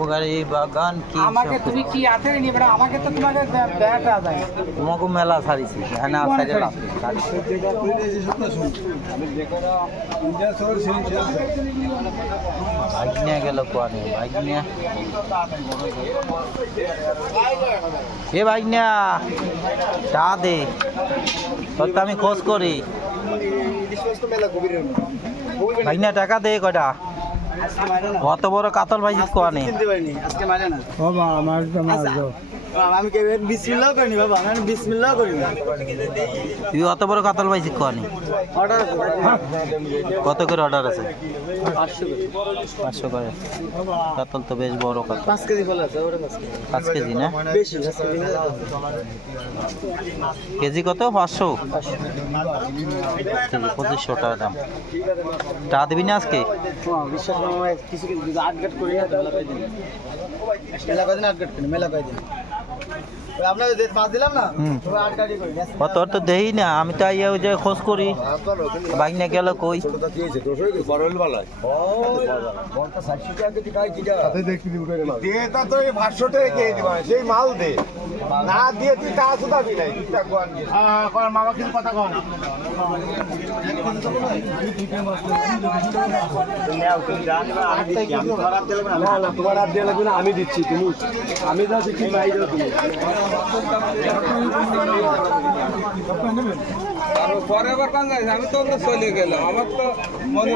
উপকারী বাগান কি আমাকে তুমি কি আতে নিবে আমাকে তো তোমাকে ব্যাটা দেয় তোমাকে মেলা ছাড়িছি হ্যাঁ না ছাড়িলাম বাইক নিয়ে গেল কোয়ানি বাইক নিয়ে এ বাইক নিয়ে টা দে তোর তো আমি খোঁজ করি বাইক নিয়ে টাকা দে কয়টা অত বড় কাতল ভাই কোয়ানি আমি কে বিসমিল্লাহ করিনি বাবা আমি বিসমিল্লাহ করিনি তুই অত বড় কাতল ভাই কোয়ানি অর্ডার কত করে অর্ডার আছে 500 500 করে কাতল তো বেশ বড় কাতল 5 কেজি বলা আছে ওটা 5 কেজি না বেশি 5 কেজি কেজি কত 500 2500 টাকা দাম টা দিবি না আজকে বিশ্বাস করো কিছু কিছু যদি আটগাট করি না তাহলে পাই দিন মেলা কয়দিন আটগাট করি মেলা কয়দিন আপনাকে যে পাঁচ দিলাম না তো আটগাটই করি তোর তো দেই না আমি তো আইয়া ওই যে খোঁজ করি বাইক নিয়ে গেল কই সেই মাল দে না দিয়ে তুই তা শুধাবি নাই মামা কিন্তু কথা কন তোমার হাত দিয়ে লাগবে না আমি দিচ্ছি তুমি আমি যা দিচ্ছি তাই দাও তুমি পরে আবার কান যাইছে আমি তো চলে গেলাম আমার তো মনে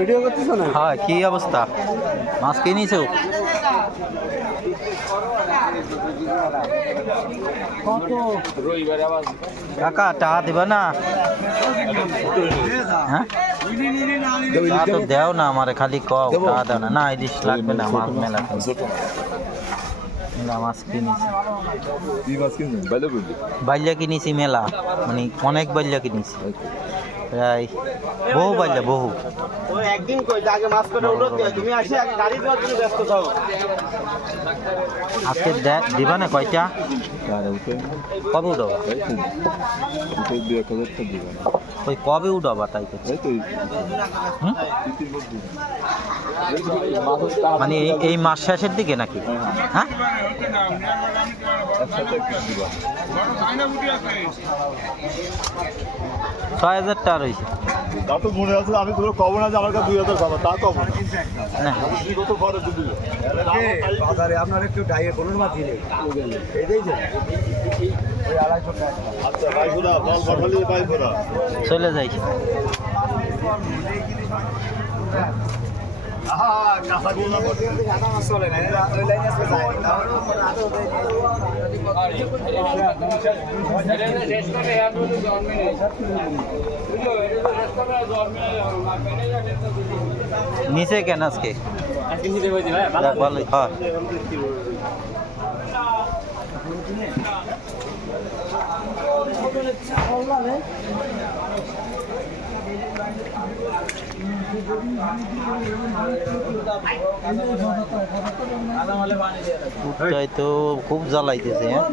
ভিডিও করতেছো না হ্যাঁ কি অবস্থা মাছ কিনেছো কাকা টাকা দিবা না হ্যাঁ তা তো দেও না আমারে খালি কও টাকা দাও না না ইলিশ লাগবে না মাছ মেলা মেলা মাছ কিনেছি বাইল্যা কিনেছি মেলা মানে অনেক বাইল্যা কিনেছি প্রায় বহু বাইল্যা বহু ওই একদিন কই যে আগে মাছ করে উঠো তুমি আসি আগে গাড়ি দেওয়ার জন্য ব্যস্ত থাও আজকে দিবা না কয়টা কবে উঠাবা ওই কবে উঠাবা তাই তো হুম? মানে এই মাস শেষের দিকে নাকি হ্যাঁ 6,000 টাকা রয়েছে তা তো মনে আছে আমি তোর কব না যে আমার কাছে 2,000 পাবো তা কব না কত ঘরে দিবি বাজারে আপনার একটু ডাইয়ে কোন মাছ দিলে এই যে ওই 250 টাকা আচ্ছা ভাই ঘোড়া বল বড়লি ভাই ঘোড়া চলে যাই আহা কাঁচা গোলা আটা মাছ চলে না ওই লাইনে আছে যায় নিচে কেন আজকে ভালো হয় তো খুব জ্বালাইতেছে হ্যাঁ